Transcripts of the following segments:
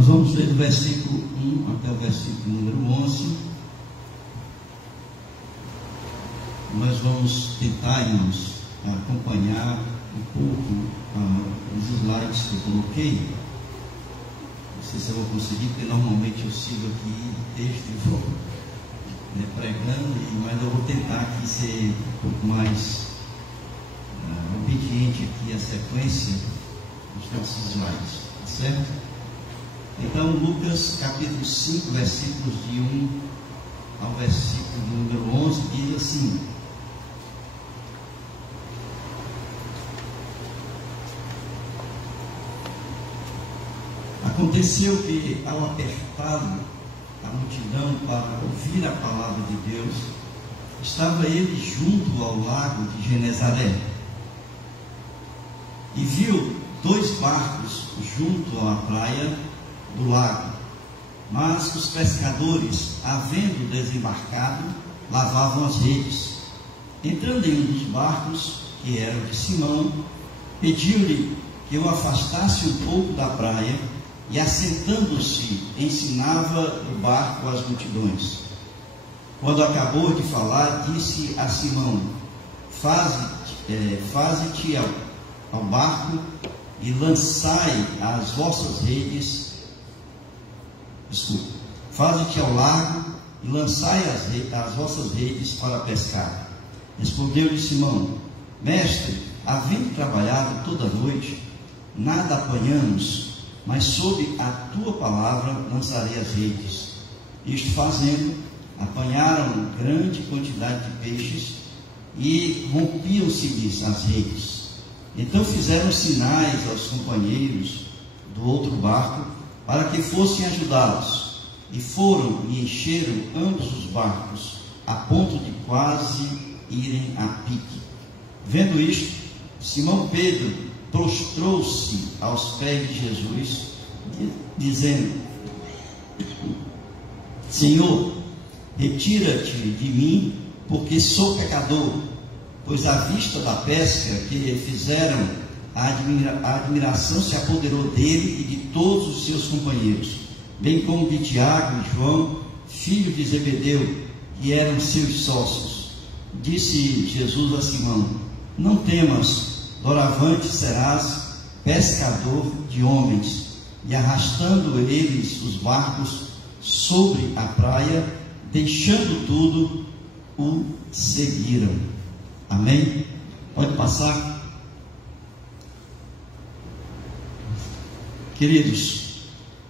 Nós vamos ler do versículo 1 até o versículo número 11. Nós vamos tentar, irmãos, acompanhar um pouco os slides que eu coloquei. Não sei se eu vou conseguir, porque normalmente eu sigo aqui o texto e vou pregando, mas eu vou tentar aqui ser um pouco mais obediente aqui à sequência dos nossos slides, tá certo? Então, Lucas capítulo 5, versículos de 1 ao versículo número 11, diz assim: Aconteceu que, ao apertá-lo a multidão para ouvir a palavra de Deus, estava ele junto ao lago de Genezaré, e viu 2 barcos junto à praia do lago, mas os pescadores, havendo desembarcado, lavavam as redes. Entrando em um dos barcos, que era o de Simão, pediu-lhe que o afastasse um pouco da praia, e assentando-se, ensinava do barco às multidões. Quando acabou de falar, disse a Simão: Faze-te ao barco e lançai as vossas redes. Faze-te ao lago e lançai as vossas redes para pescar. Respondeu-lhe Simão: Mestre, havendo trabalhado toda a noite, nada apanhamos, mas sob a tua palavra lançarei as redes. Isto fazendo, apanharam grande quantidade de peixes e rompiam-se-lhes as redes. Então fizeram sinais aos companheiros do outro barco para que fossem ajudá-los, e foram e encheram ambos os barcos, a ponto de quase irem a pique. Vendo isto, Simão Pedro prostrou-se aos pés de Jesus, dizendo: Senhor, retira-te de mim, porque sou pecador. Pois à vista da pesca que fizeram, a admiração se apoderou dele e de todos os seus companheiros, bem como de Tiago e João, filho de Zebedeu, que eram seus sócios. Disse Jesus a Simão: Não temas, doravante serás pescador de homens. E arrastando eles os barcos sobre a praia, deixando tudo, o seguiram. Amém? Pode passar. Queridos,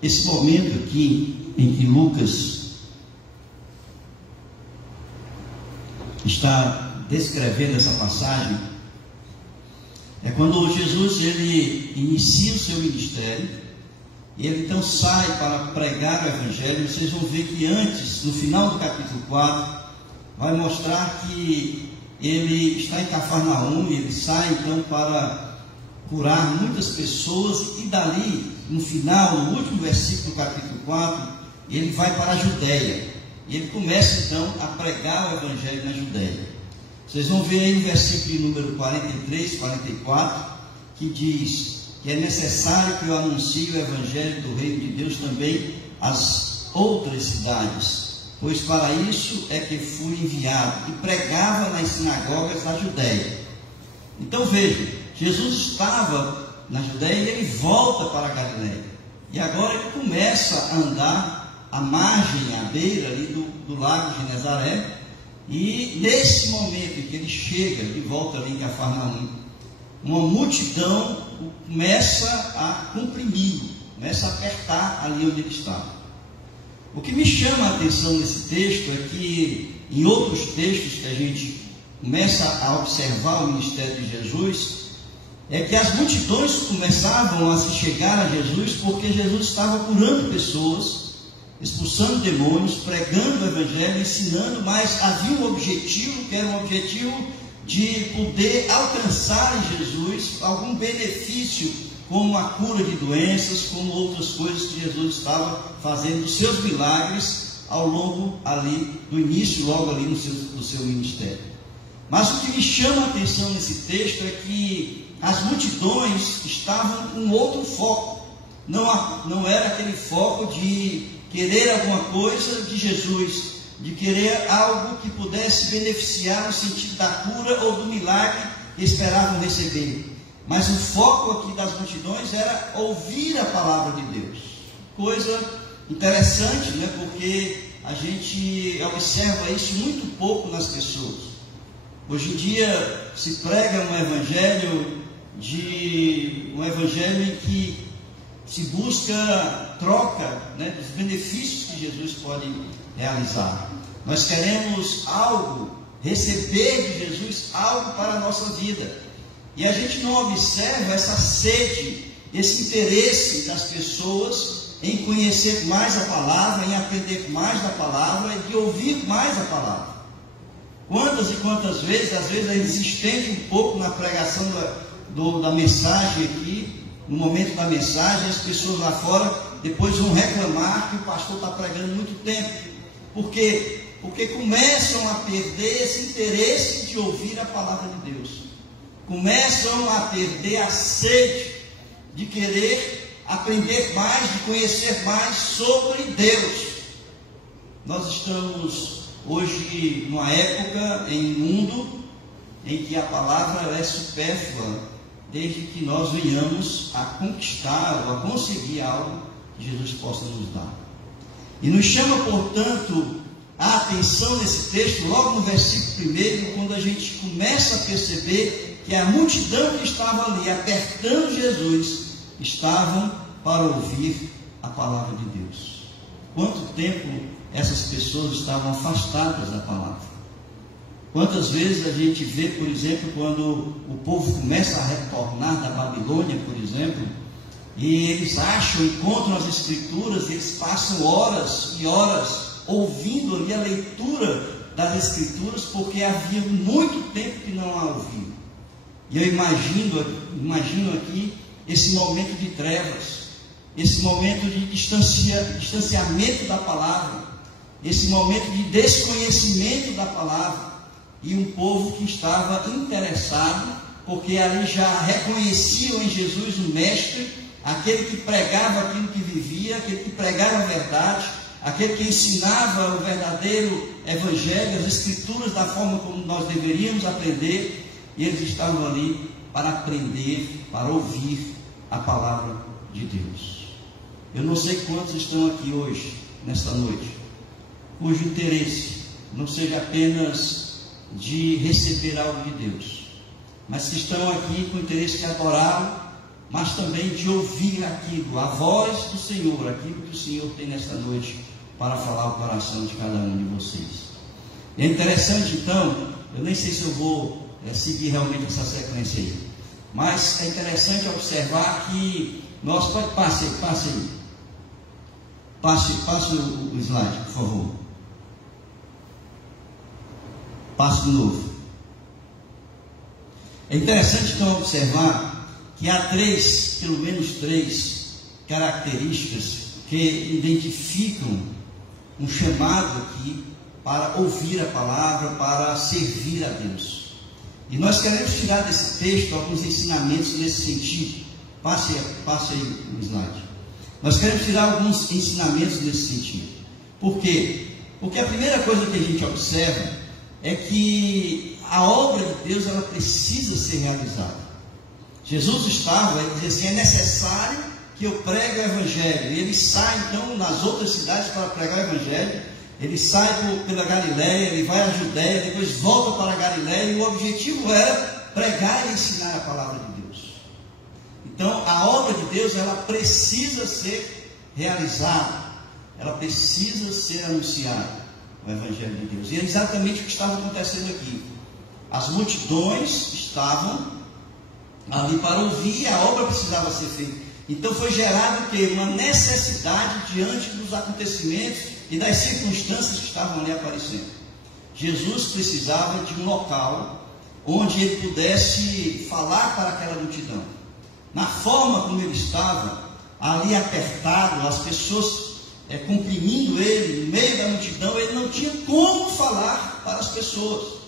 esse momento aqui em que Lucas está descrevendo essa passagem é quando Jesus ele inicia o seu ministério, e ele então sai para pregar o Evangelho. Vocês vão ver que antes, no final do capítulo 4, vai mostrar que ele está em Cafarnaum, e ele sai então para curar muitas pessoas, e dali, no final, no último versículo do capítulo 4, ele vai para a Judéia, e ele começa então a pregar o Evangelho na Judéia. Vocês vão ver aí no versículo número 43, 44, que diz que é necessário que eu anuncie o Evangelho do Reino de Deus também às outras cidades, pois para isso é que fui enviado, e pregava nas sinagogas da Judéia. Então vejam, Jesus estava na Judéia e ele volta para a Galileia, e agora ele começa a andar à margem, à beira ali do lago de Genezaré. E nesse momento em que ele chega de volta ali em Cafarnaum, uma multidão começa a comprimir, começa a apertar ali onde ele estava. O que me chama a atenção nesse texto é que em outros textos que a gente começa a observar o ministério de Jesus, é que as multidões começavam a se chegar a Jesus porque Jesus estava curando pessoas, expulsando demônios, pregando o Evangelho, ensinando, mas havia um objetivo, que era um objetivo de poder alcançar em Jesus algum benefício, como a cura de doenças, como outras coisas que Jesus estava fazendo, os seus milagres ao longo ali, do início, logo ali do seu ministério. Mas o que me chama a atenção nesse texto é que as multidões estavam com outro foco. não era aquele foco de querer alguma coisa de Jesus, de querer algo que pudesse beneficiar no sentido da cura ou do milagre que esperavam receber. Mas o foco aqui das multidões era ouvir a palavra de Deus. Coisa interessante, né? Porque a gente observa isso muito pouco nas pessoas. Hoje em dia se prega um evangelho em que se busca troca, né, dos benefícios que Jesus pode realizar. Nós queremos algo, receber de Jesus algo para a nossa vida. E a gente não observa essa sede, esse interesse das pessoas em conhecer mais a palavra, em aprender mais da palavra e de ouvir mais a palavra. Quantas e quantas vezes, às vezes a gente se estende um pouco na pregação da mensagem aqui, no momento da mensagem, as pessoas lá fora depois vão reclamar que o pastor está pregando muito tempo. Por quê? Porque começam a perder esse interesse de ouvir a palavra de Deus. Começam a perder a sede de querer aprender mais, de conhecer mais sobre Deus. Nós estamos hoje numa época, em um mundo, em que a palavra é supérflua, desde que nós venhamos a conquistar ou a conseguir algo que Jesus possa nos dar. E nos chama, portanto, a atenção nesse texto, logo no versículo 1, quando a gente começa a perceber que a multidão que estava ali, apertando Jesus, estavam para ouvir a palavra de Deus. Quanto tempo essas pessoas estavam afastadas da palavra? Quantas vezes a gente vê, por exemplo, quando o povo começa a retornar da Babilônia, por exemplo, e eles encontram as Escrituras, eles passam horas e horas ouvindo ali a leitura das Escrituras, porque havia muito tempo que não a ouviam. E eu imagino aqui esse momento de trevas, esse momento de distanciamento da palavra, esse momento de desconhecimento da palavra, e um povo que estava interessado, porque ali já reconheciam em Jesus o Mestre, aquele que pregava aquilo que vivia, aquele que pregava a verdade, aquele que ensinava o verdadeiro Evangelho, as Escrituras da forma como nós deveríamos aprender, e eles estavam ali para aprender, para ouvir a palavra de Deus. Eu não sei quantos estão aqui hoje, nesta noite, cujo interesse não seja apenas de receber algo de Deus, mas que estão aqui com interesse de adorá-lo, mas também de ouvir aquilo, a voz do Senhor, aquilo que o Senhor tem nesta noite para falar ao coração de cada um de vocês. É interessante, então, eu nem sei se eu vou seguir realmente essa sequência aí, mas é interessante observar que nós, passe o slide, por favor. Passo de novo. É interessante então observar que há pelo menos três características que identificam um chamado aqui para ouvir a palavra, para servir a Deus. E nós queremos tirar desse texto alguns ensinamentos nesse sentido. Passe aí o slide. Nós queremos tirar alguns ensinamentos nesse sentido. Por quê? Porque a primeira coisa que a gente observa é que a obra de Deus, ela precisa ser realizada. Jesus ele dizia assim: é necessário que eu pregue o Evangelho. E ele sai então nas outras cidades para pregar o Evangelho. Ele sai pela Galileia, ele vai à Judéia, depois volta para a Galileia, e o objetivo era pregar e ensinar a palavra de Deus. Então a obra de Deus, ela precisa ser realizada, ela precisa ser anunciada, o Evangelho de Deus. E é exatamente o que estava acontecendo aqui. As multidões estavam ali para ouvir, e a obra precisava ser feita. Então foi gerado o quê? Uma necessidade diante dos acontecimentos e das circunstâncias que estavam ali aparecendo. Jesus precisava de um local onde ele pudesse falar para aquela multidão. Na forma como ele estava, ali apertado, as pessoas comprimindo ele, no meio da multidão, ele não tinha como falar para as pessoas.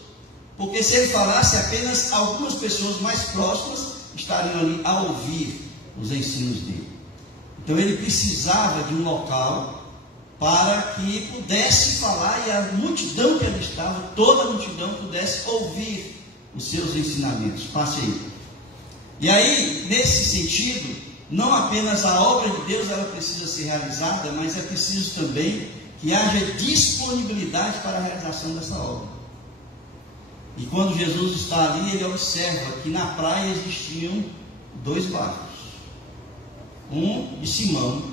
Porque se ele falasse, apenas algumas pessoas mais próximas estariam ali a ouvir os ensinos dele. Então ele precisava de um local para que pudesse falar e a multidão que ali estava, toda a multidão pudesse ouvir os seus ensinamentos. Passe aí. E aí, nesse sentido, não apenas a obra de Deus ela precisa ser realizada, mas é preciso também que haja disponibilidade para a realização dessa obra. E quando Jesus está ali, ele observa que na praia existiam 2 barcos. Um de Simão,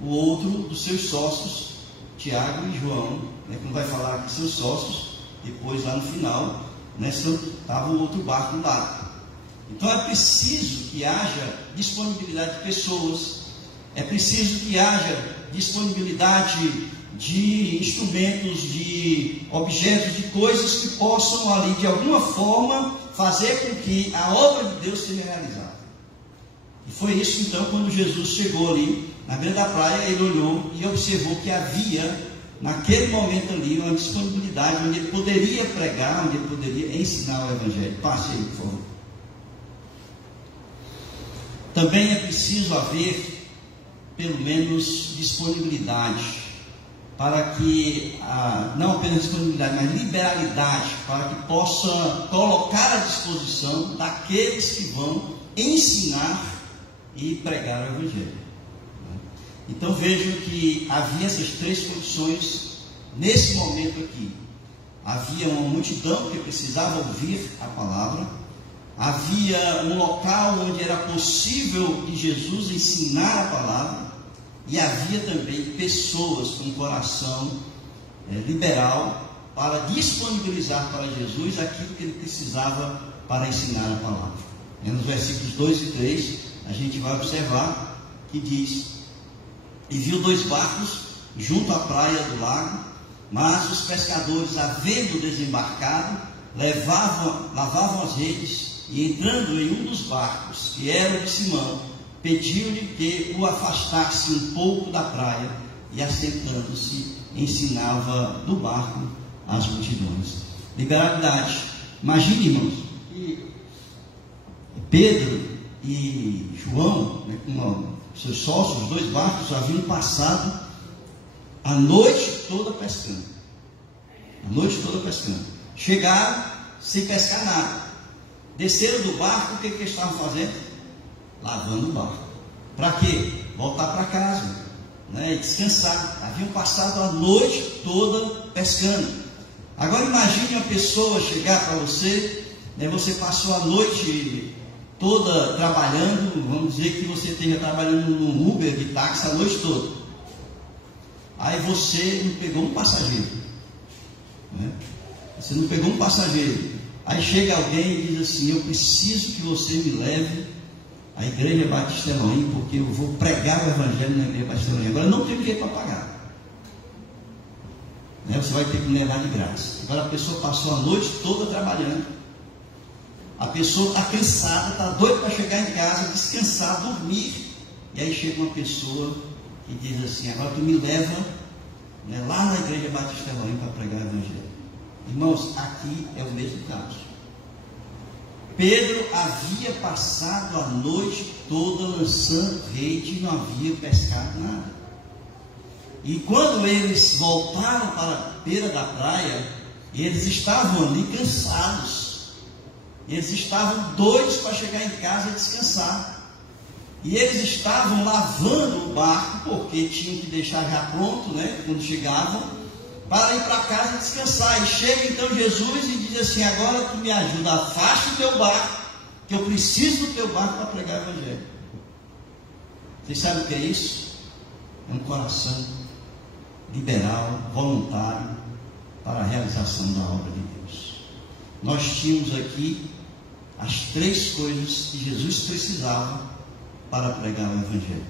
o outro dos seus sócios, Tiago e João, que não vai falar aqui seus sócios, depois lá no final, estava o outro barco no lado. Então é preciso que haja disponibilidade de pessoas, é preciso que haja disponibilidade de instrumentos, de objetos, de coisas que possam ali de alguma forma fazer com que a obra de Deus seja realizada. E foi isso então quando Jesus chegou ali na beira da praia, ele olhou e observou que havia naquele momento ali uma disponibilidade onde ele poderia pregar, onde ele poderia ensinar o Evangelho. Passe aí, por favor. Também é preciso haver pelo menos disponibilidade para que, não apenas disponibilidade, mas liberalidade, para que possa colocar à disposição daqueles que vão ensinar e pregar o Evangelho. Então vejam que havia essas 3 condições nesse momento aqui. Havia uma multidão que precisava ouvir a palavra, havia um local onde era possível de Jesus ensinar a palavra, e havia também pessoas com coração liberal para disponibilizar para Jesus aquilo que ele precisava para ensinar a palavra. Nos versículos 2 e 3, a gente vai observar que diz: e viu 2 barcos junto à praia do lago, mas os pescadores, havendo desembarcado, lavavam as redes, e entrando em um dos barcos, que era o de Simão, pediu-lhe que o afastasse um pouco da praia, e assentando-se, ensinava do barco as multidões. Liberalidade. Imagine, irmãos, que Pedro e João, com seus sócios, os 2 barcos, haviam passado a noite toda pescando. A noite toda pescando. Chegaram sem pescar nada. Desceram do barco, o que eles estavam fazendo? Lavando o barco. Para quê? Voltar para casa, e descansar. Haviam passado a noite toda pescando. Agora imagine uma pessoa chegar para você, você passou a noite toda trabalhando, vamos dizer que você esteja trabalhando no Uber, de táxi a noite toda. Aí você não pegou um passageiro. Você não pegou um passageiro. Aí chega alguém e diz assim: eu preciso que você me leve à Igreja Batista Elohim, porque eu vou pregar o Evangelho na Igreja Batista Elohim. Agora não tem dinheiro para pagar. Você vai ter que me levar de graça. Agora a pessoa passou a noite toda trabalhando. A pessoa está cansada, está doida para chegar em casa, descansar, dormir. E aí chega uma pessoa que diz assim: agora tu me leva lá na Igreja Batista Elohim para pregar o Evangelho. Irmãos, aqui é o mesmo caso. Pedro havia passado a noite toda lançando rede e não havia pescado nada. E quando eles voltaram para a beira da praia, eles estavam ali cansados. Eles estavam doidos para chegar em casa e descansar. E eles estavam lavando o barco, porque tinham que deixar já pronto, quando chegavam, para ir para casa e descansar. E chega então Jesus e diz assim: agora tu me ajuda, afaste o teu barco, que eu preciso do teu barco para pregar o Evangelho. Vocês sabem o que é isso? É um coração liberal, voluntário, para a realização da obra de Deus. Nós tínhamos aqui as 3 coisas que Jesus precisava para pregar o Evangelho.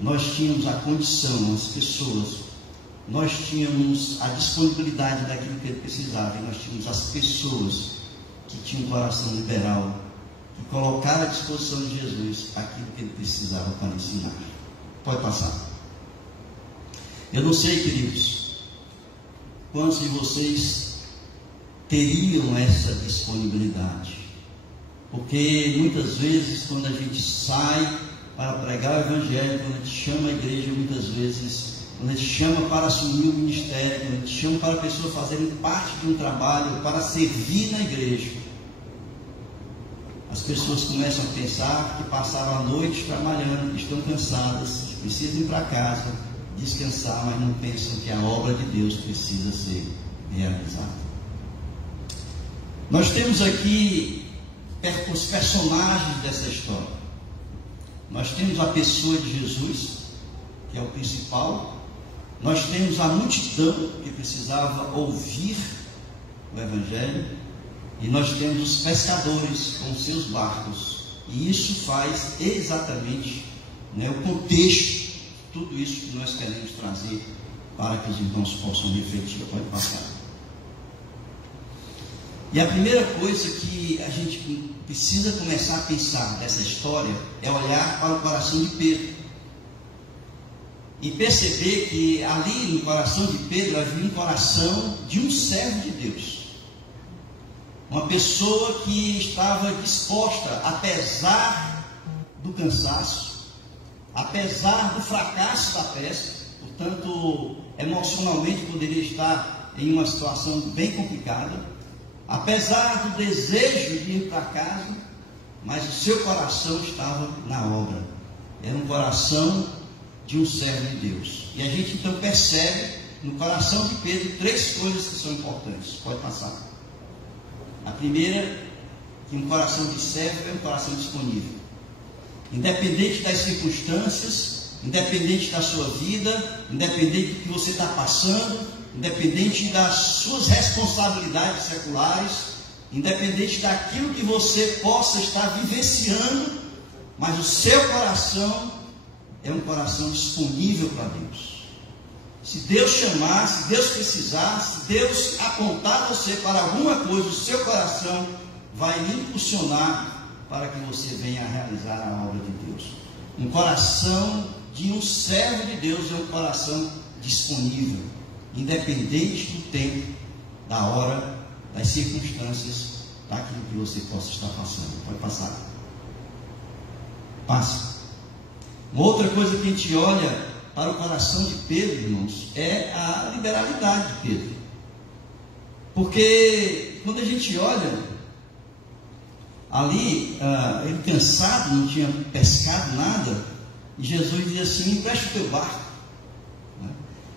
Nós tínhamos a condição, as pessoas, nós tínhamos a disponibilidade daquilo que ele precisava, e nós tínhamos as pessoas que tinham um coração liberal, que colocaram à disposição de Jesus aquilo que ele precisava para ensinar. Pode passar. Eu não sei, queridos, quantos de vocês teriam essa disponibilidade, porque muitas vezes quando a gente sai para pregar o Evangelho, quando Ele te chama a igreja muitas vezes, quando Ele te chama para assumir o ministério, quando Ele te chama para a pessoa fazerem parte de um trabalho, para servir na igreja, as pessoas começam a pensar que passaram a noite trabalhando, que estão cansadas, que precisam ir para casa, descansar, mas não pensam que a obra de Deus precisa ser realizada. Nós temos aqui os personagens dessa história. Nós temos a pessoa de Jesus, que é o principal. Nós temos a multidão que precisava ouvir o Evangelho. E nós temos os pescadores com seus barcos. E isso faz exatamente, o contexto de tudo isso que nós queremos trazer para que os irmãos possam refletir. Pode passar. E a primeira coisa que a gente precisa começar a pensar dessa história é olhar para o coração de Pedro. E perceber que ali no coração de Pedro havia um coração de um servo de Deus. Uma pessoa que estava disposta, apesar do cansaço, apesar do fracasso da pesca, portanto, emocionalmente poderia estar em uma situação bem complicada, apesar do desejo de ir para casa, mas o seu coração estava na obra. Era um coração de um servo de Deus. E a gente então percebe no coração de Pedro 3 coisas que são importantes. Pode passar. A primeira, que um coração de servo é um coração disponível. Independente das circunstâncias, independente da sua vida, independente do que você está passando, independente das suas responsabilidades seculares, independente daquilo que você possa estar vivenciando, mas o seu coração é um coração disponível para Deus. Se Deus chamar, se Deus precisar, se Deus apontar você para alguma coisa, o seu coração vai lhe impulsionar para que você venha a realizar a obra de Deus. Um coração de um servo de Deus é um coração disponível, independente do tempo, da hora, das circunstâncias, daquilo que você possa estar passando. Pode passar. Passa. Uma outra coisa que a gente olha para o coração de Pedro, irmãos, é a liberalidade de Pedro. Porque quando a gente olha ali, ele cansado, não tinha pescado nada, e Jesus diz assim: empresta o teu barco.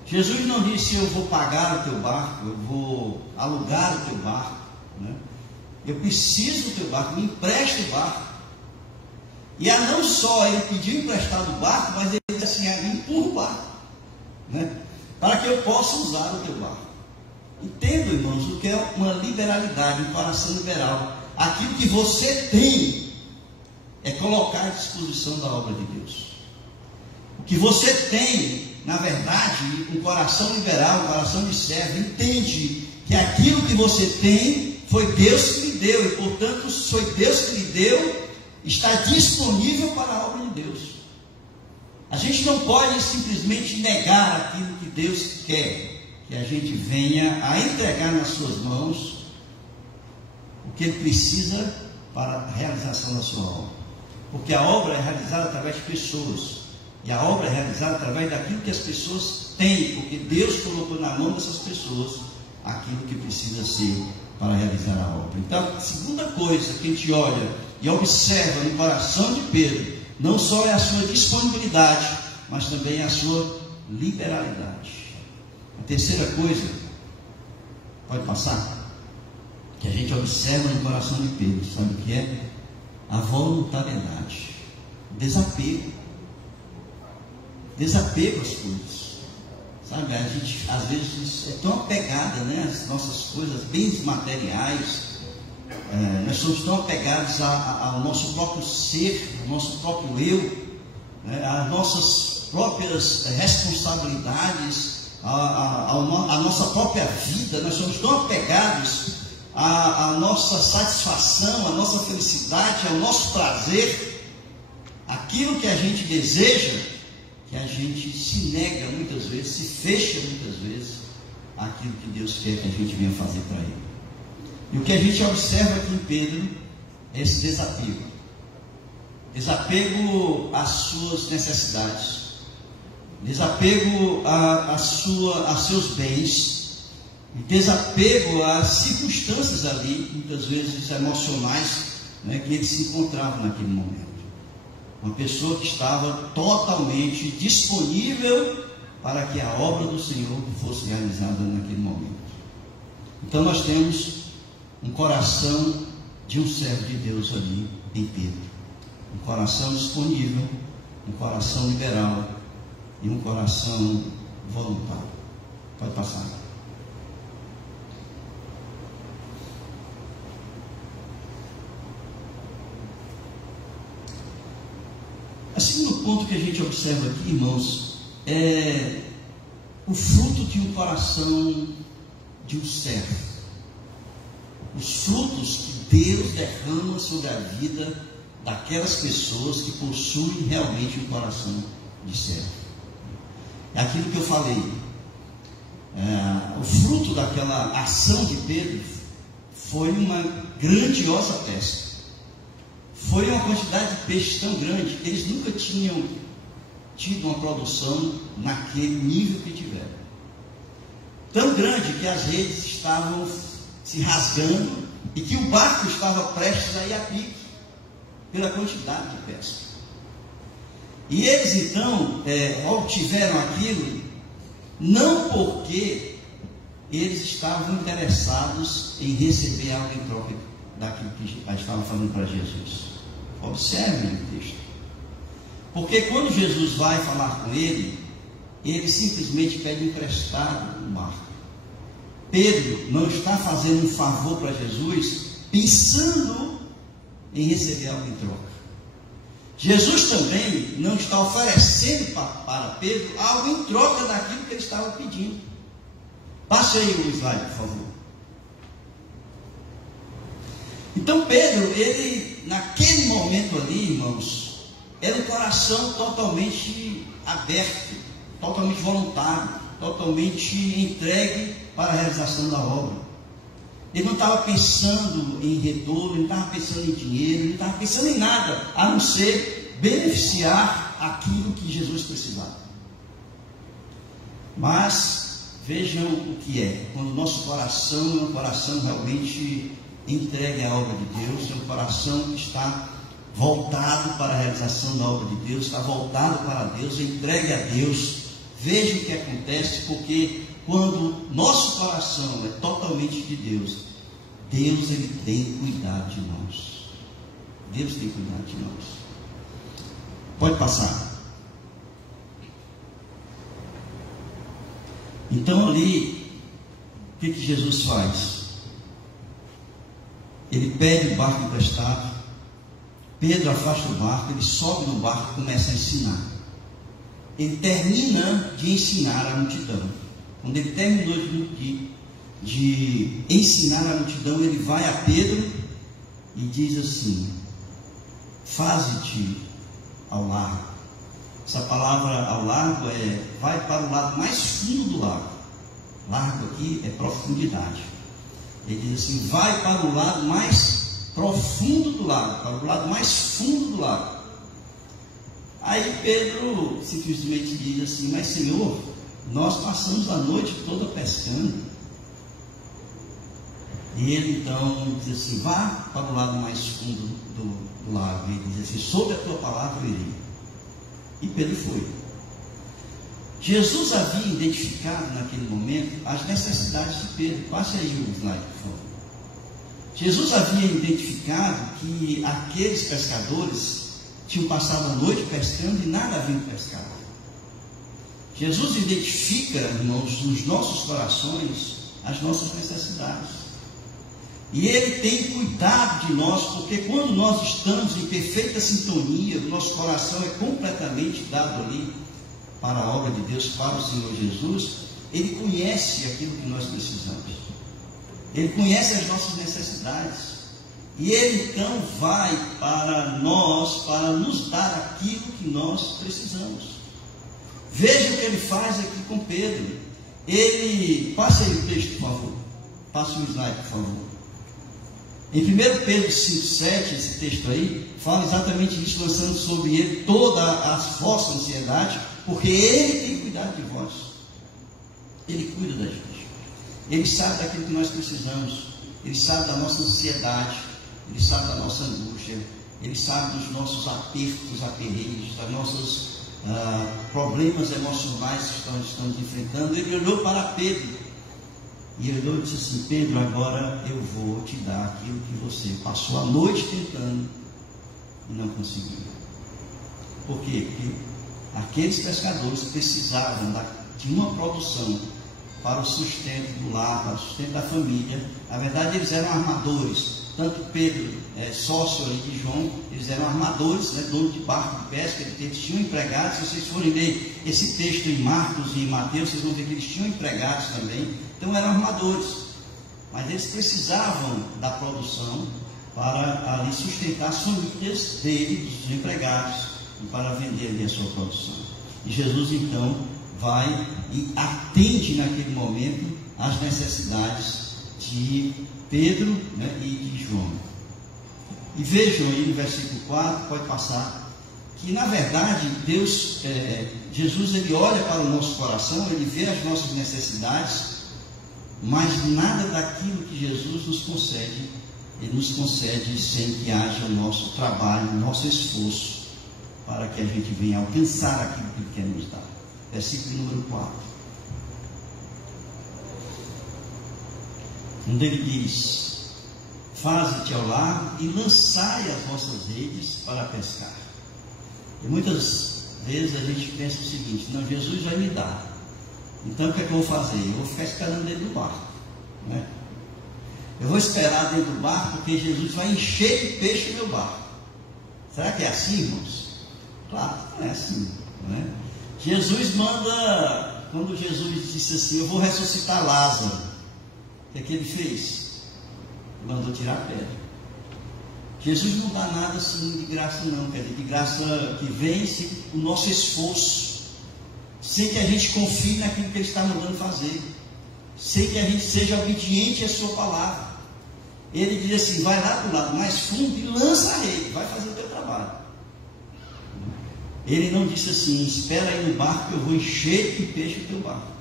Jesus não disse: eu vou pagar o teu barco, eu vou alugar o teu barco, eu preciso do teu barco, me empresta o barco. E não só ele pediu emprestado o barco, mas ele disse assim: empurra o barco, para que eu possa usar o teu barco. Entendo, irmãos, o que é uma liberalidade, um coração liberal. Aquilo que você tem é colocar à disposição da obra de Deus. O que você tem, na verdade, um coração liberal, um coração de servo, entende que aquilo que você tem foi Deus que lhe deu, e portanto foi Deus que lhe deu, está disponível para a obra de Deus. A gente não pode simplesmente negar aquilo que Deus quer que a gente venha a entregar nas suas mãos o que Ele precisa para a realização da sua obra, porque a obra é realizada através de pessoas, e a obra é realizada através daquilo que as pessoas têm, porque Deus colocou na mão dessas pessoas aquilo que precisa ser para realizar a obra. Então, a segunda coisa que a gente olha e observa no coração de Pedro, não só é a sua disponibilidade, mas também a sua liberalidade. A terceira coisa, pode passar, que a gente observa no coração de Pedro, sabe o que é? A voluntariedade, desapego às coisas. Sabe, a gente às vezes é tão apegada, às nossas coisas, bens materiais. Nós somos tão apegados ao nosso próprio ser, ao nosso próprio eu, às nossas próprias responsabilidades, à nossa própria vida. Nós somos tão apegados à nossa satisfação, à nossa felicidade, ao nosso prazer, aquilo que a gente deseja, que a gente se nega muitas vezes, se fecha muitas vezes àquilo que Deus quer que a gente venha fazer para Ele. E o que a gente observa aqui em Pedro é esse desapego. desapego às suas necessidades, desapego a seus bens, desapego às circunstâncias ali, muitas vezes emocionais, né, que ele se encontrava naquele momento. Uma pessoa que estava totalmente disponível para que a obra do Senhor fosse realizada naquele momento. Então nós temos um coração de um servo de Deus ali em Pedro. Um coração disponível, um coração liberal e um coração voluntário. Pode passar. O segundo ponto que a gente observa aqui, irmãos, é o fruto de um coração de um servo. Os frutos que Deus derrama sobre a vida daquelas pessoas que possuem realmente um coração de servo. É aquilo que eu falei. O fruto daquela ação de Pedro foi uma grandiosa pesca. Foi uma quantidade de peixes tão grande que eles nunca tinham tido uma produção naquele nível que tiveram. Tão grande que as redes estavam se rasgando e que o barco estava prestes a ir a pique pela quantidade de pesca. E eles então obtiveram aquilo não porque eles estavam interessados em receber algo em troca daquilo que a gente estava falando para Jesus. Observem o texto. Porque quando Jesus vai falar com ele, ele simplesmente pede emprestado o barco. Pedro não está fazendo um favor para Jesus pensando em receber algo em troca. Jesus também não está oferecendo para Pedro algo em troca daquilo que ele estava pedindo. Passe aí o slide, por favor. Então Pedro, ele naquele momento ali, irmãos, era um coração totalmente aberto, totalmente voluntário, totalmente entregue para a realização da obra. Ele não estava pensando em retorno, ele não estava pensando em dinheiro, ele não estava pensando em nada, a não ser beneficiar aquilo que Jesus precisava. Mas vejam o que é, quando o nosso coração é um coração realmente entregue à obra de Deus, é um coração que está voltado para a realização da obra de Deus, está voltado para Deus, entregue a Deus. Veja o que acontece, porque quando nosso coração é totalmente de Deus, Deus ele tem cuidado de nós. Deus tem cuidado de nós. Pode passar. Então ali, o que Jesus faz? Ele pede o barco emprestado. Pedro afasta o barco, ele sobe no barco e começa a ensinar. Ele termina de ensinar a multidão. Quando ele terminou de ensinar a multidão, ele vai a Pedro e diz assim: faze-te ao largo. Essa palavra ao largo vai para o lado mais fundo do lago. Largo aqui é profundidade. Ele diz assim: vai para o lado mais profundo do lago, para o lado mais fundo do lago. Aí Pedro simplesmente diz assim: mas Senhor, nós passamos a noite toda pescando. E ele então diz assim: vá para o lado mais fundo do lago. Ele diz assim: sob a tua palavra eu irei. E Pedro foi. Jesus havia identificado naquele momento as necessidades de Pedro. Passe aí o slide, por favor. Jesus havia identificado que aqueles pescadores tinham passado a noite pescando e nada haviam pescado. Jesus identifica, irmãos, nos nossos corações as nossas necessidades. E Ele tem cuidado de nós, porque quando nós estamos em perfeita sintonia, o nosso coração é completamente dado ali para a obra de Deus, para o Senhor Jesus, Ele conhece aquilo que nós precisamos. Ele conhece as nossas necessidades. E Ele então vai para nós, para nos dar aquilo que nós precisamos. Veja o que Ele faz aqui com Pedro. Ele, passe aí o texto, por favor. Passe o slide, por favor. Em 1 Pedro 5,7, esse texto aí, fala exatamente isso, lançando sobre ele toda a vossa ansiedade, porque ele tem cuidado de vós. Ele cuida da gente. Ele sabe daquilo que nós precisamos. Ele sabe da nossa ansiedade. Ele sabe da nossa angústia. Ele sabe dos nossos apertos, aperreios, dos nossos problemas emocionais que nós estamos enfrentando. Ele olhou para Pedro e olhou e disse assim: Pedro, agora eu vou te dar aquilo que você passou a noite tentando e não conseguiu. Por quê? Porque aqueles pescadores precisavam de uma produção para o sustento do lar, para o sustento da família. Na verdade, eles eram armadores. Tanto Pedro, sócio ali de João, eles eram armadores, dono de barco de pesca, eles tinham empregados. Se vocês forem ler esse texto em Marcos e em Mateus, vocês vão ver que eles tinham empregados também. Então eram armadores, mas eles precisavam da produção para ali sustentar as famílias deles, dos empregados, e para vender ali a sua produção. E Jesus então vai e atende naquele momento às necessidades de Pedro, e de João. E vejam aí no versículo 4, pode passar, que na verdade Jesus ele olha para o nosso coração, ele vê as nossas necessidades, mas nada daquilo que Jesus nos concede, ele nos concede sem que haja o nosso trabalho, o nosso esforço, para que a gente venha alcançar aquilo que ele quer nos dar. Versículo número 4. Onde ele diz: faze-te ao largo e lançai as vossas redes para pescar. E muitas vezes a gente pensa o seguinte: não, Jesus vai me dar, então o que é que eu vou fazer? Eu vou ficar esperando dentro do barco, eu vou esperar dentro do barco porque Jesus vai encher de peixe o meu barco. Será que é assim, irmãos? Claro que não é assim, Jesus manda, quando Jesus disse assim: eu vou ressuscitar Lázaro, o que ele fez? Mandou tirar a pedra. Jesus não dá nada assim de graça não, quer dizer, de graça que vem sem o nosso esforço, sem que a gente confie naquilo que ele está mandando fazer, sem que a gente seja obediente à sua palavra. Ele diz assim: vai lá para o lado mais fundo e lança a rede, vai fazer o teu trabalho. Ele não disse assim: espera aí no barco que eu vou encher de peixe o teu barco.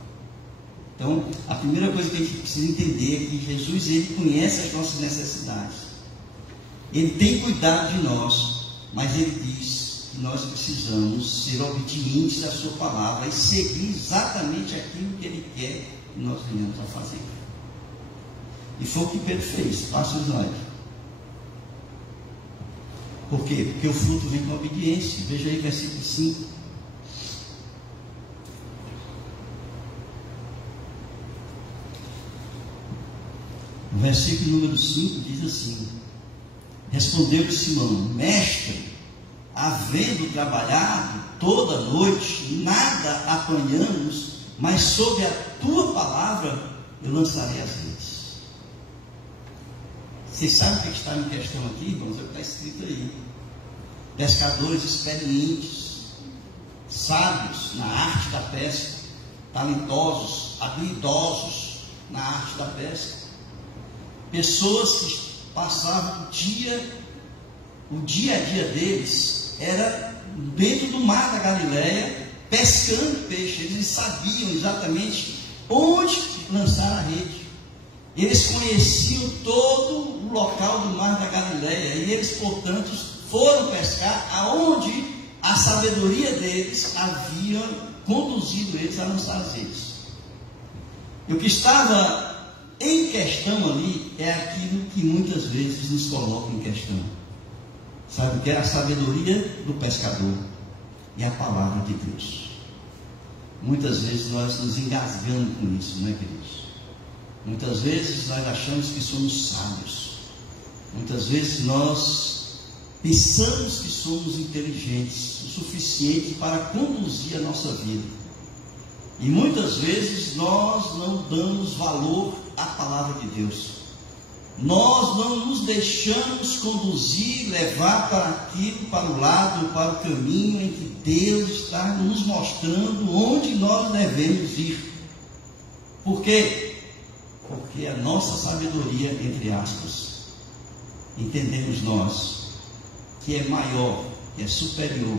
Então, a primeira coisa que a gente precisa entender é que Jesus, ele conhece as nossas necessidades. Ele tem cuidado de nós, mas ele diz que nós precisamos ser obedientes à sua palavra e seguir exatamente aquilo que ele quer que nós venhamos a fazer. E foi o que Pedro fez. Passa o slide. Por quê? Porque o fruto vem com a obediência. Veja aí versículo 5. O versículo número 5 diz assim: respondeu-lhe Simão: mestre, havendo trabalhado toda a noite, nada apanhamos, mas sob a tua palavra eu lançarei as redes. Vocês sabem o que está em questão aqui, irmãos? É o que está escrito aí. Pescadores experientes, sábios na arte da pesca, talentosos, habilidosos na arte da pesca. Pessoas que passavam o dia a dia deles era dentro do mar da Galileia, pescando peixe. Eles sabiam exatamente onde lançar a rede. Eles conheciam todo o local do mar da Galileia e eles, portanto, foram pescar aonde a sabedoria deles havia conduzido eles a lançar as redes. E o que estava em questão ali é aquilo que muitas vezes nos coloca em questão. Sabe o que é? A sabedoria do pescador e a palavra de Deus. Muitas vezes nós nos engasgamos com isso, não é, queridos? Muitas vezes nós achamos que somos sábios. Muitas vezes nós pensamos que somos inteligentes o suficiente para conduzir a nossa vida. E muitas vezes nós não damos valor à palavra de Deus. Nós não nos deixamos conduzir, levar para aquilo, para o lado, para o caminho em que Deus está nos mostrando onde nós devemos ir. Por quê? Porque a nossa sabedoria, entre aspas, entendemos nós que é maior, que é superior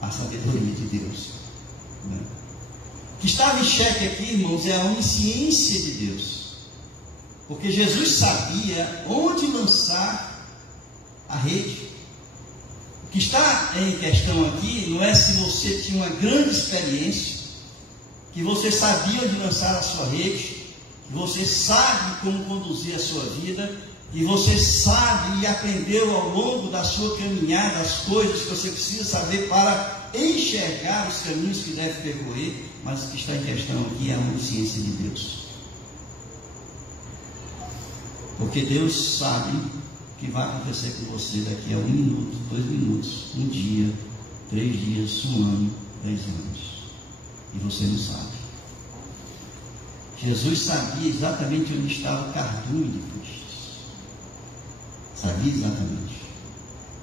à sabedoria de Deus. O que estava em xeque aqui, irmãos, é a onisciência de Deus. Porque Jesus sabia onde lançar a rede. O que está em questão aqui não é se você tinha uma grande experiência, que você sabia onde lançar a sua rede, que você sabe como conduzir a sua vida, e você sabe e aprendeu ao longo da sua caminhada as coisas que você precisa saber para enxergar os caminhos que deve percorrer, mas o que está em questão aqui é a onisciência de Deus. Porque Deus sabe o que vai acontecer com você daqui a 1 minuto, 2 minutos, 1 dia, 3 dias, 1 ano, 10 anos. E você não sabe. Jesus sabia exatamente onde estava o cardume de Cristo. Sabia exatamente.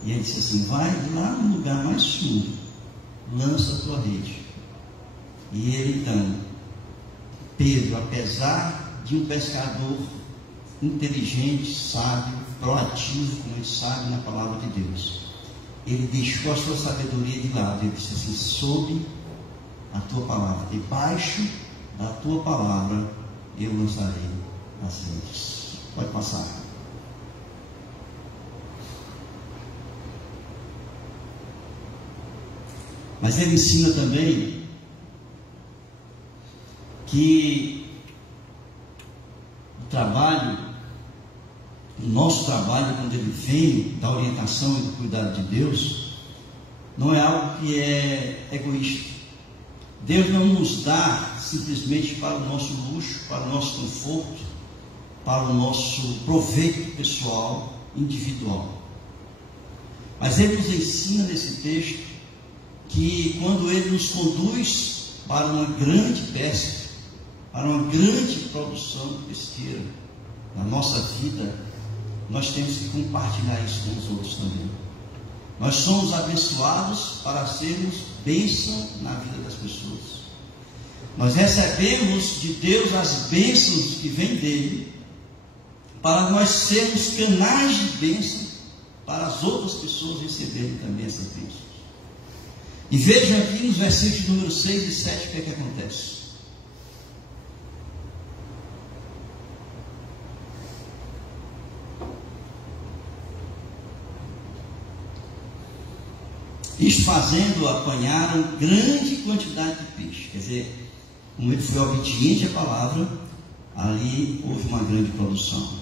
E ele disse assim: vai lá no lugar mais fundo, lança a tua rede. E ele então, Pedro, apesar de um pescador inteligente, sábio, proativo, como ele sabe na palavra de Deus, ele deixou a sua sabedoria de lado. Ele disse assim: sob a tua palavra, debaixo da tua palavra eu lançarei as redes. Pode passar. Mas ele ensina também que o nosso trabalho, quando ele vem da orientação e do cuidado de Deus, não é algo que é egoísta. Deus não nos dá simplesmente para o nosso luxo, para o nosso conforto, para o nosso proveito pessoal, individual. Mas ele nos ensina nesse texto que quando ele nos conduz para uma grande pesca, para uma grande produção pesqueira na nossa vida, nós temos que compartilhar isso com os outros também. Nós somos abençoados para sermos bênção na vida das pessoas. Nós recebemos de Deus as bênçãos que vêm dele, para nós sermos canais de bênção para as outras pessoas receberem também essas bênçãos. E vejam aqui nos versículos número 6 e 7 o que é que acontece. Isto fazendo, apanharam grande quantidade de peixe. Quer dizer, como ele foi obediente à palavra, ali houve uma grande produção.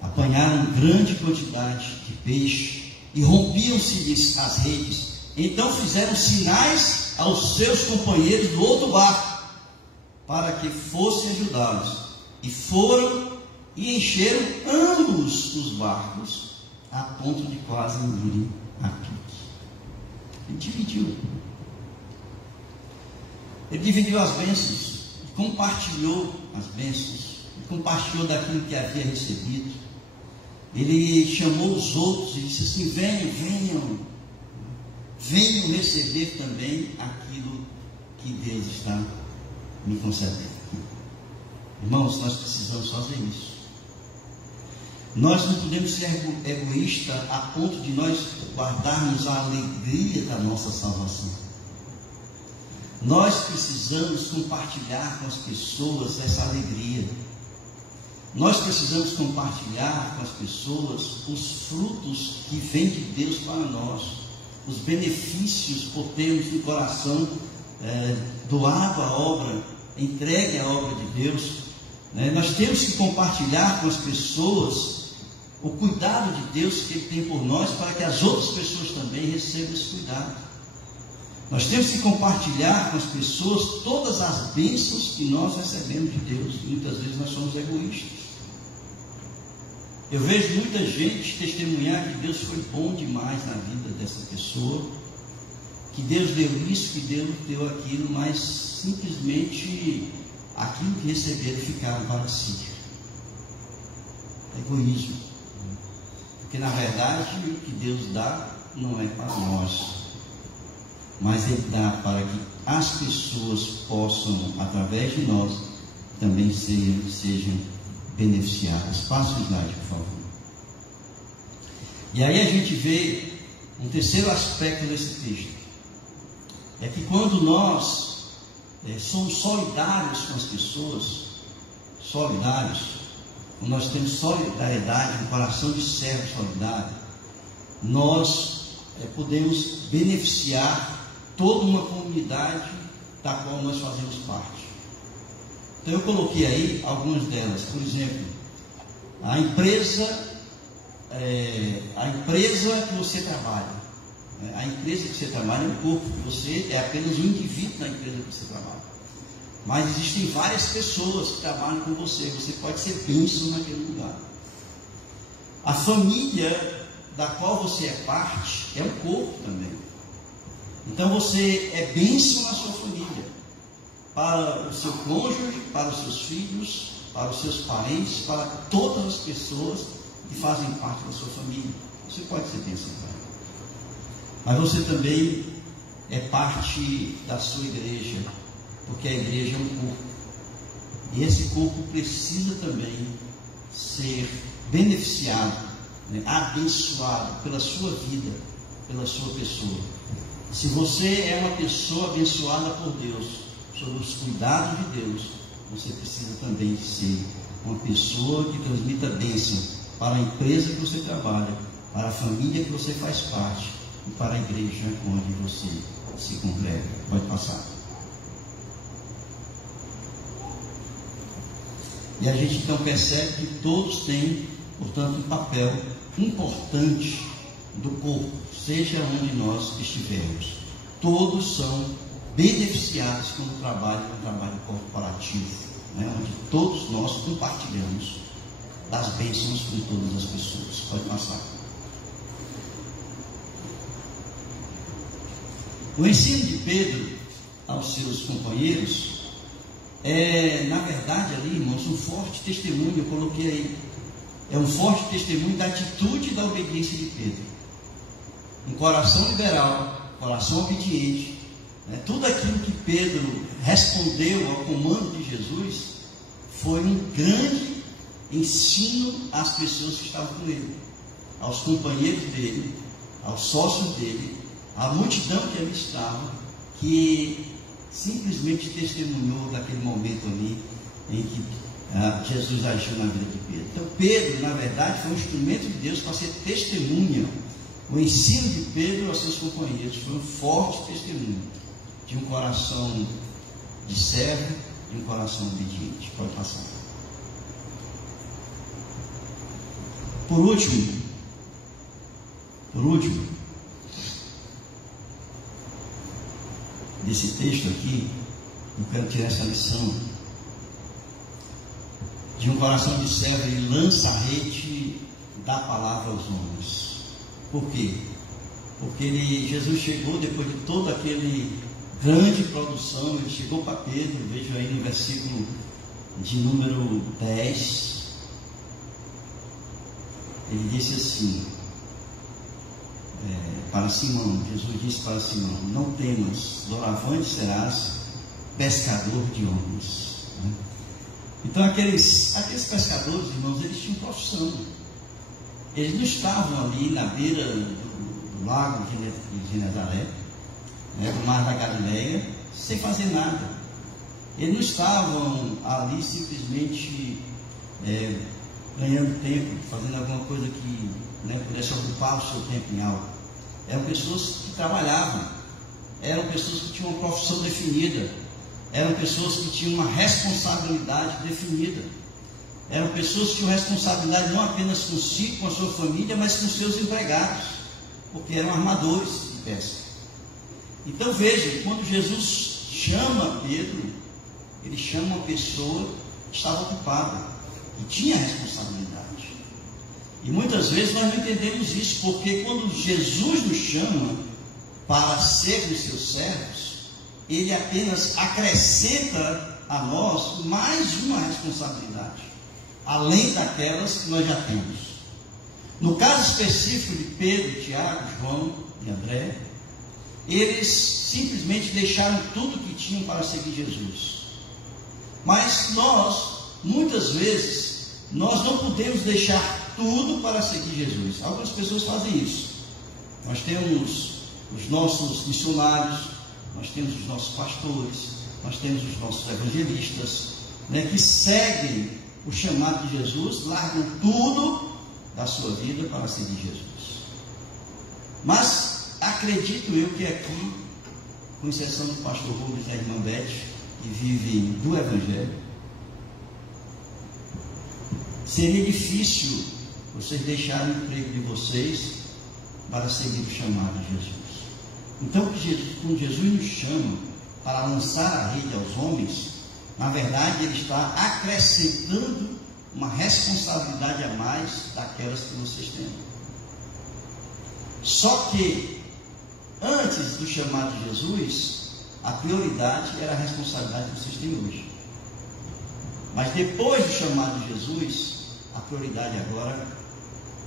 Apanharam grande quantidade de peixe e rompiam-se as redes. Então fizeram sinais aos seus companheiros do outro barco, para que fossem ajudá-los. E foram e encheram ambos os barcos, a ponto de quase irem a pique. Ele dividiu. Ele dividiu as bênçãos, compartilhou as bênçãos, compartilhou daquilo que havia recebido. Ele chamou os outros e disse assim: venham receber também aquilo que Deus está me concedendo. Irmãos, nós precisamos fazer isso. Nós não podemos ser egoístas a ponto de nós guardarmos a alegria da nossa salvação. Nós precisamos compartilhar com as pessoas essa alegria. Nós precisamos compartilhar com as pessoas os frutos que vêm de Deus para nós, os benefícios por termos no coração doado a obra, entregue a obra de Deus. Nós temos que compartilhar com as pessoas o cuidado de Deus que Ele tem por nós, para que as outras pessoas também recebam esse cuidado. Nós temos que compartilhar com as pessoas todas as bênçãos que nós recebemos de Deus. Muitas vezes nós somos egoístas. Eu vejo muita gente testemunhar que Deus foi bom demais na vida dessa pessoa, que Deus deu isso, que Deus deu aquilo, mas simplesmente aquilo que receberam ficaram para si. Egoísmo. Porque na verdade o que Deus dá não é para nós, mas Ele dá para que as pessoas possam, através de nós, também sejam beneficiadas. Passa o slide, por favor. E aí a gente vê um terceiro aspecto desse texto, é que quando nós somos solidários com as pessoas, solidários, quando nós temos solidariedade, um coração de servo solidário, nós podemos beneficiar toda uma comunidade da qual nós fazemos parte. Então eu coloquei aí algumas delas. Por exemplo, a empresa que você trabalha. A empresa que você trabalha é um corpo, você é apenas um indivíduo na empresa que você trabalha. Mas existem várias pessoas que trabalham com você. Você pode ser bênção naquele lugar. A família da qual você é parte é um corpo também. Então você é bênção na sua família, para o seu cônjuge, para os seus filhos, para os seus parentes, para todas as pessoas que fazem parte da sua família. Você pode ser bênção para ela. Mas você também é parte da sua igreja, porque a igreja é um corpo. E esse corpo precisa também ser beneficiado, abençoado pela sua vida, pela sua pessoa. Se você é uma pessoa abençoada por Deus, sob os cuidados de Deus, você precisa também ser uma pessoa que transmita bênção para a empresa que você trabalha, para a família que você faz parte e para a igreja onde você se congrega. Pode passar. E a gente então percebe que todos têm, portanto, um papel importante do corpo, seja onde nós estivermos. Todos são beneficiados quando trabalham um trabalho corporativo, onde todos nós compartilhamos das bênçãos com todas as pessoas. Pode passar. O ensino de Pedro aos seus companheiros na verdade, ali, irmãos, um forte testemunho. Eu coloquei aí, é um forte testemunho da atitude e da obediência de Pedro. Um coração liberal, coração obediente, tudo aquilo que Pedro respondeu ao comando de Jesus foi um grande ensino às pessoas que estavam com ele, aos companheiros dele, aos sócios dele, à multidão que ali estava, que simplesmente testemunhou daquele momento ali em que Jesus agiu na vida de Pedro. Então Pedro, na verdade, foi um instrumento de Deus para ser testemunha. O ensino de Pedro aos seus companheiros foi um forte testemunho de um coração de servo e um coração obediente. Pode passar. Por último, desse texto aqui, eu quero tirar essa lição de um coração de servo. Ele lança a rede da palavra aos homens. Por quê? Porque Jesus chegou depois de toda aquele grande produção, ele chegou para Pedro, vejo aí no versículo de número 10, ele disse assim, para Simão, Jesus disse para Simão: não temas, doravante serás pescador de homens. Então aqueles pescadores, irmãos, eles tinham profissão. Eles não estavam ali na beira do lago de Genezaré, do mar da Galileia, sem fazer nada. Eles não estavam ali simplesmente ganhando tempo, fazendo alguma coisa que pudesse ocupar o seu tempo em algo. Eram pessoas que trabalhavam, eram pessoas que tinham uma profissão definida, eram pessoas que tinham uma responsabilidade definida, eram pessoas que tinham responsabilidade não apenas consigo, com a sua família, mas com seus empregados, porque eram armadores de pesca. Então veja, quando Jesus chama Pedro, ele chama uma pessoa que estava ocupada, que tinha responsabilidade. E muitas vezes nós não entendemos isso, porque quando Jesus nos chama para sermos seus servos, ele apenas acrescenta a nós mais uma responsabilidade, além daquelas que nós já temos. No caso específico de Pedro, Tiago, João e André, eles simplesmente deixaram tudo que tinham para seguir Jesus. Mas nós, muitas vezes, nós não podemos deixar tudo para seguir Jesus. Algumas pessoas fazem isso. Nós temos os nossos missionários, nós temos os nossos pastores, nós temos os nossos evangelistas, né, que seguem o chamado de Jesus, largam tudo da sua vida para seguir Jesus. Mas acredito eu que aqui, com exceção do pastor Rubens e da irmã Beth, que vivem do Evangelho, seria difícil vocês deixarem o emprego de vocês para seguir o chamado de Jesus. Então, quando Jesus nos chama para lançar a rede aos homens, na verdade, Ele está acrescentando uma responsabilidade a mais daquelas que vocês têm. Só que, antes do chamado de Jesus, a prioridade era a responsabilidade que vocês têm hoje. Mas depois do chamado de Jesus, a prioridade agora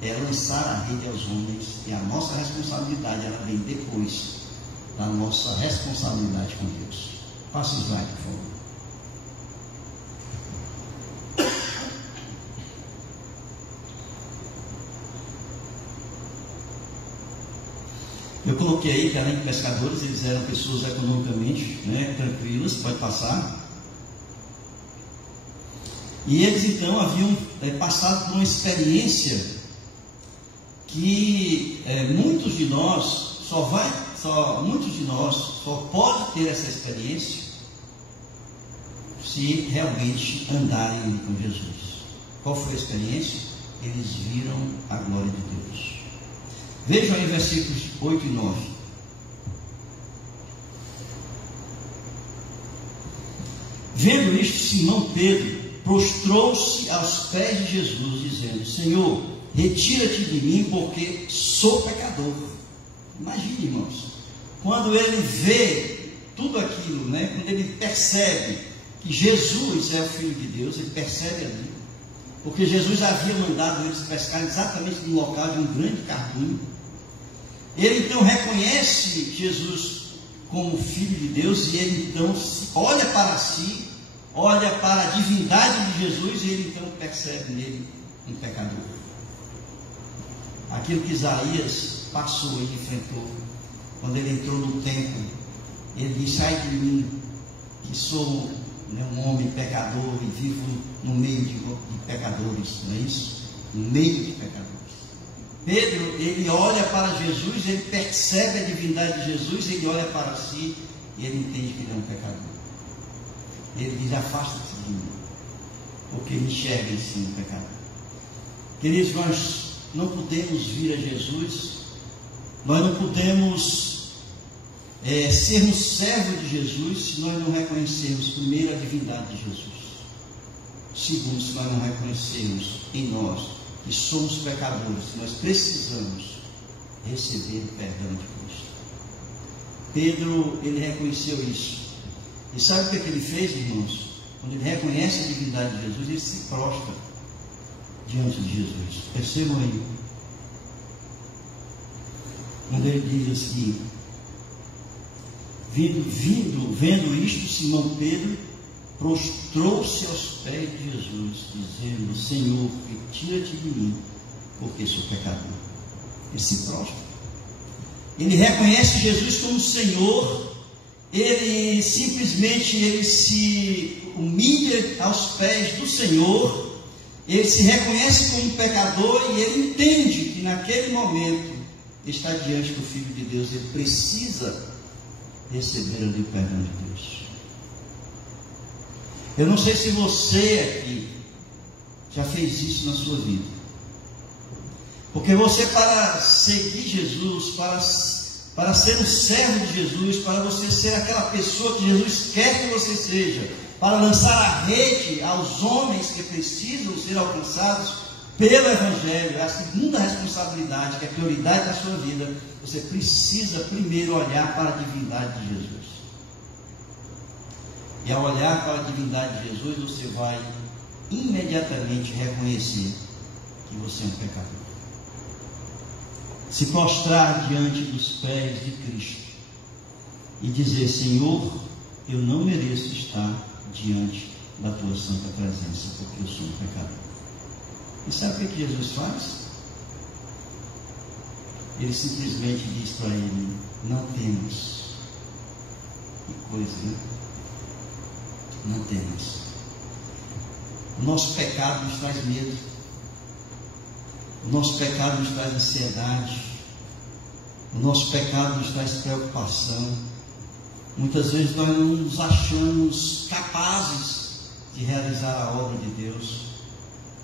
é lançar a rede aos homens, e a nossa responsabilidade ela vem depois da nossa responsabilidade com Deus. Passa o slide, por favor. Eu coloquei aí que, além de pescadores, eles eram pessoas economicamente, né, tranquilas. Pode passar. E eles então haviam passado por uma experiência que muitos de nós só podem ter essa experiência se realmente andarem com Jesus. Qual foi a experiência? Eles viram a glória de Deus. Vejam aí versículos 8 e 9. Vendo isto, Simão Pedro prostrou-se aos pés de Jesus, dizendo: Senhor, retira-te de mim, porque sou pecador. Imagine, irmãos, quando ele vê tudo aquilo, né? Quando ele percebe que Jesus é o Filho de Deus, ele percebe ali, porque Jesus havia mandado eles pescar exatamente no local de um grande cardume. Ele então reconhece Jesus como Filho de Deus, e ele então olha para si, olha para a divindade de Jesus, e ele então percebe nele um pecador. Aquilo que Isaías passou e enfrentou, quando ele entrou no templo, ele disse: sai de mim, que sou, né, um homem pecador e vivo no meio de pecadores, não é isso? No meio de pecadores. Pedro, ele olha para Jesus, ele percebe a divindade de Jesus, ele olha para si e ele entende que ele é um pecador. Ele diz: afasta-te de mim, porque ele enxerga em si um pecador. Queridos, nós não podemos vir a Jesus, nós não podemos sermos servos de Jesus se nós não reconhecermos, primeiro, a divindade de Jesus. Segundo, se nós não reconhecermos em nós que somos pecadores, que nós precisamos receber o perdão de Cristo. Pedro, ele reconheceu isso. E sabe o que ele fez, irmãos? Quando ele reconhece a divindade de Jesus, ele se prostra diante de Jesus. Percebam aí. Quando ele diz assim: vendo isto, Simão Pedro prostrou-se aos pés de Jesus, dizendo: Senhor, retira-te de mim, porque sou pecador. Ele se prostra. Ele reconhece Jesus como Senhor. Ele simplesmente se humilha aos pés do Senhor. Ele se reconhece como pecador, e ele entende que naquele momento está diante do Filho de Deus. Ele precisa receber ali o perdão de Deus. Eu não sei se você aqui já fez isso na sua vida, porque você, para seguir Jesus, para ser um servo de Jesus, para você ser aquela pessoa que Jesus quer que você seja, para lançar a rede aos homens que precisam ser alcançados pelo Evangelho, é a segunda responsabilidade, que é a prioridade da sua vida. Você precisa primeiro olhar para a divindade de Jesus. E ao olhar para a divindade de Jesus, você vai imediatamente reconhecer que você é um pecador. Se prostrar diante dos pés de Cristo e dizer: Senhor, eu não mereço estar diante da tua santa presença, porque eu sou um pecador. E sabe o que Jesus faz? Ele simplesmente diz para ele: não temas. Que coisa, né? Não temas. O nosso pecado nos traz medo. O nosso pecado nos traz ansiedade. O nosso pecado nos traz preocupação. Muitas vezes nós não nos achamos capazes de realizar a obra de Deus.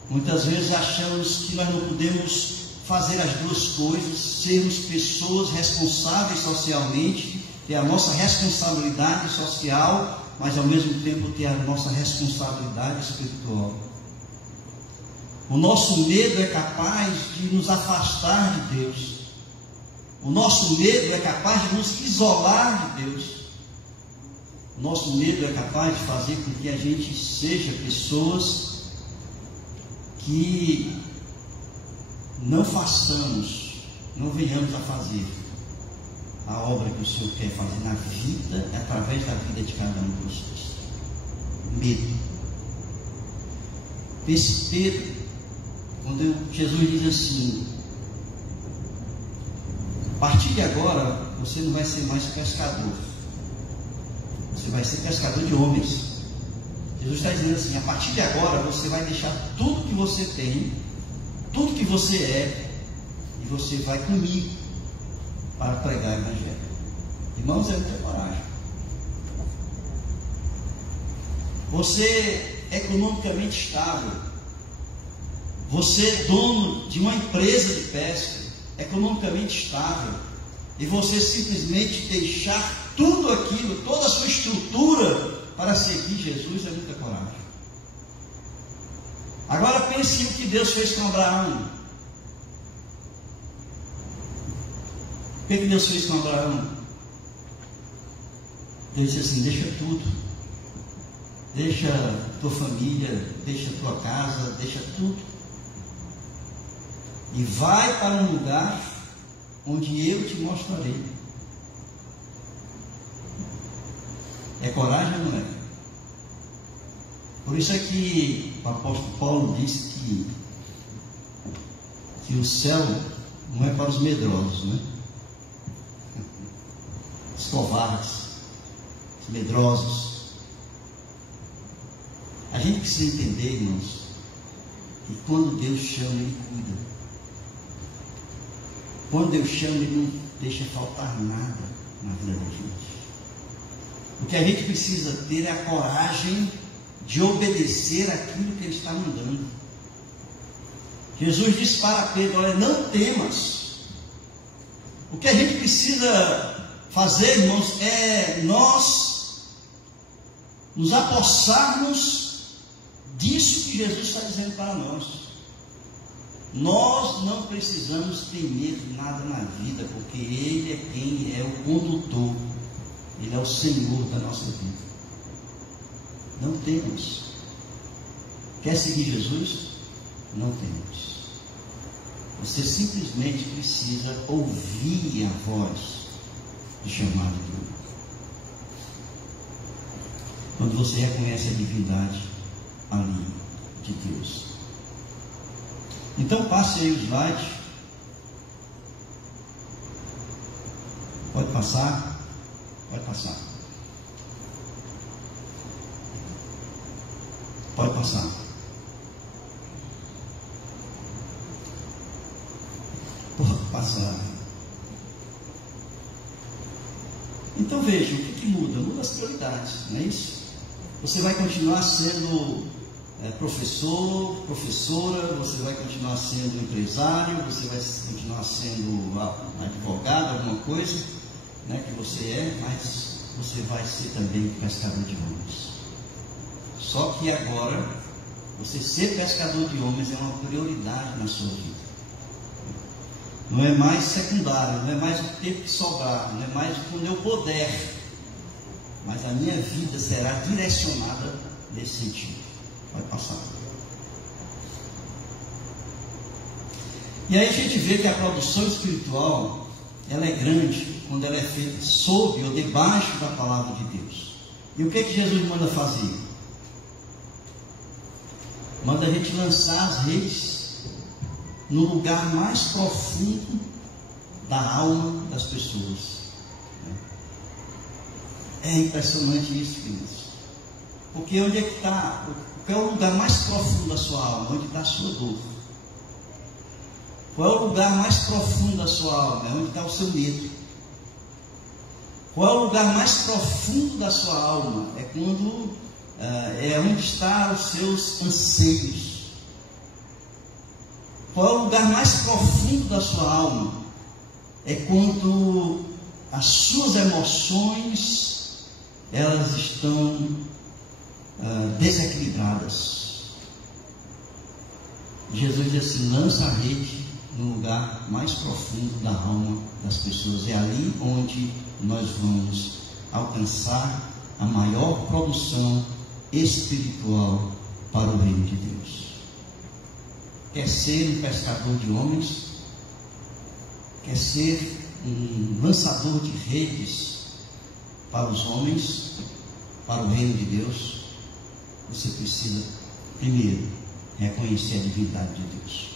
Muitas vezes achamos que nós não podemos fazer as duas coisas, sermos pessoas responsáveis socialmente, ter a nossa responsabilidade social, mas ao mesmo tempo ter a nossa responsabilidade espiritual. O nosso medo é capaz de nos afastar de Deus. O nosso medo é capaz de nos isolar de Deus. O nosso medo é capaz de fazer com que a gente seja pessoas que não façamos, não venhamos a fazer a obra que o Senhor quer fazer na vida, através da vida de cada um de vocês. Medo. Esse Pedro, quando Jesus diz assim: a partir de agora você não vai ser mais pescador, você vai ser pescador de homens. Jesus está dizendo assim: a partir de agora você vai deixar tudo que você tem, tudo que você é, e você vai comigo para pregar o Evangelho. Irmãos, é muita coragem. Você é economicamente estável, você é dono de uma empresa de pesca, economicamente estável, e você simplesmente deixar tudo aquilo, toda a sua estrutura para seguir Jesus, é muita coragem. Agora pense no que Deus fez com Abraão. O que Deus fez com Abraão? Deus disse assim: deixa tudo, deixa tua família, deixa tua casa, deixa tudo, e vai para um lugar onde eu te mostrarei. É coragem ou não é? Por isso é que o apóstolo Paulo disse que o céu não é para os medrosos, né? Os covardes, os medrosos. A gente precisa entender, irmãos, que quando Deus chama, Ele cuida. Quando Deus chama, Ele não deixa faltar nada na vida da gente. O que a gente precisa ter é a coragem de obedecer aquilo que Ele está mandando. Jesus disse para Pedro: olha, não temas. O que a gente precisa fazer, irmãos, é nós nos apossarmos disso que Jesus está dizendo para nós. Nós não precisamos temer nada na vida, porque Ele é quem é o condutor, Ele é o Senhor da nossa vida. Não temos. Quer seguir Jesus? Não temos. Você simplesmente precisa ouvir a voz do chamado de Deus. Quando você reconhece a divindade ali de Deus. Então passe aí o slide. Pode passar? Pode passar. Pode passar. Pode passar. Então veja, o que muda? Muda as prioridades, não é isso? Você vai continuar sendo professor, professora, você vai continuar sendo empresário, você vai continuar sendo advogado, alguma coisa, né, que você é, mas você vai ser também pescador de homens. Só que agora, você ser pescador de homens é uma prioridade na sua vida. Não é mais secundário, não é mais o tempo que sobrar, não é mais quando eu puder, mas a minha vida será direcionada nesse sentido. Vai passar. E aí a gente vê que a produção espiritual, ela é grande quando ela é feita sob ou debaixo da palavra de Deus. E o que Jesus manda fazer? Manda a gente lançar as redes no lugar mais profundo da alma das pessoas. É impressionante isso, queridos. Porque onde é que está? Qual é o lugar mais profundo da sua alma? Onde está a sua dor? Qual é o lugar mais profundo da sua alma? É onde está o seu medo. Qual é o lugar mais profundo da sua alma? É quando é onde estão os seus anseios. Qual é o lugar mais profundo da sua alma? É quando as suas emoções elas estão desequilibradas. Jesus diz assim: lança a rede no lugar mais profundo da alma das pessoas. É ali onde nós vamos alcançar a maior produção espiritual para o reino de Deus. Quer ser um pescador de homens? Quer ser um lançador de redes para os homens, para o reino de Deus? Você precisa, primeiro, reconhecer a divindade de Deus,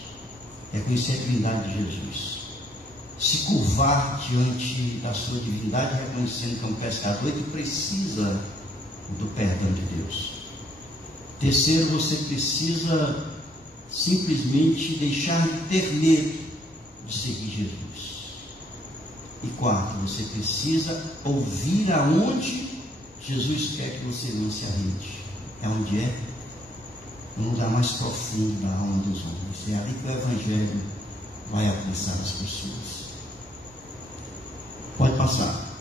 reconhecer a divindade de Jesus, se curvar diante da sua divindade, reconhecendo que é um pescador e que precisa do perdão de Deus. Terceiro, você precisa simplesmente deixar de ter medo de seguir Jesus. E quarto, você precisa ouvir aonde Jesus quer que você lance a rede. É onde é? No lugar mais profundo da alma dos homens. É ali que o Evangelho vai alcançar as pessoas. Pode passar.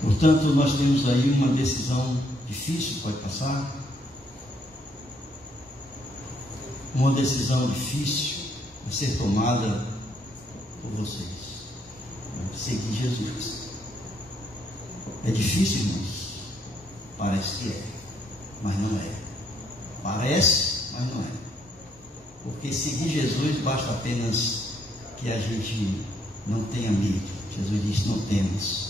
Portanto, nós temos aí uma decisão difícil. Pode passar. Uma decisão difícil a ser tomada por vocês. Seguir Jesus. É difícil, irmãos? Parece que é, mas não é. Parece, mas não é. Porque seguir Jesus basta apenas que a gente não tenha medo. Jesus disse: não temos.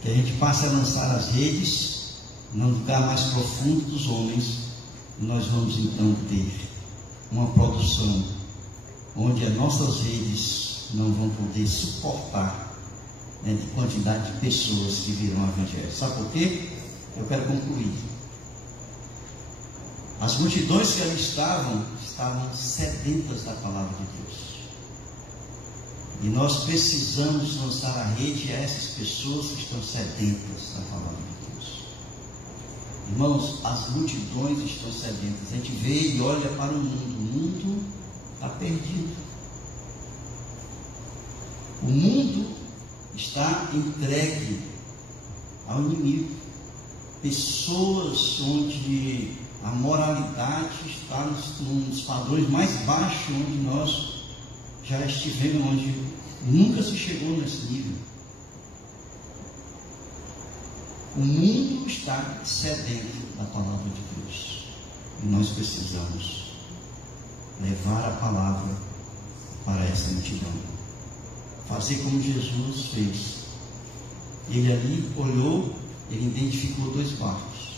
Que a gente passe a lançar as redes no lugar mais profundo dos homens. Nós vamos então ter uma produção onde as nossas redes não vão poder suportar de quantidade de pessoas que virão ao Evangelho. Sabe por quê? Eu quero concluir. As multidões que ali estavam sedentas da palavra de Deus. E nós precisamos lançar a rede a essas pessoas que estão sedentas da palavra de Deus. Irmãos, as multidões estão sedentas. A gente vê e olha para o mundo está perdido. O mundo está entregue ao inimigo. Pessoas onde a moralidade está nos padrões mais baixos, onde nós já estivemos, onde nunca se chegou nesse nível. O mundo está sedento da palavra de Deus. E nós precisamos levar a palavra para essa multidão. Fazer como Jesus fez. Ele ali olhou, ele identificou 2 barcos.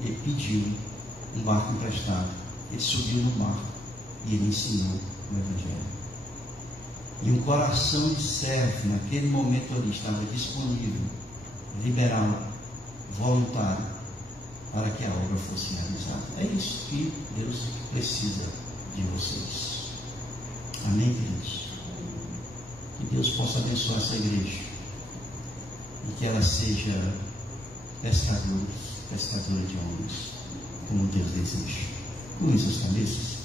Ele pediu um barco emprestado. Ele subiu no barco e ele ensinou o Evangelho. E um coração de servo, naquele momento ali, estava disponível, liberal, voluntário, para que a obra fosse realizada. É isso que Deus precisa de vocês. Amém, queridos? Que Deus possa abençoar essa igreja e que ela seja pescadora de homens, como Deus deseja. Com essas cabeças.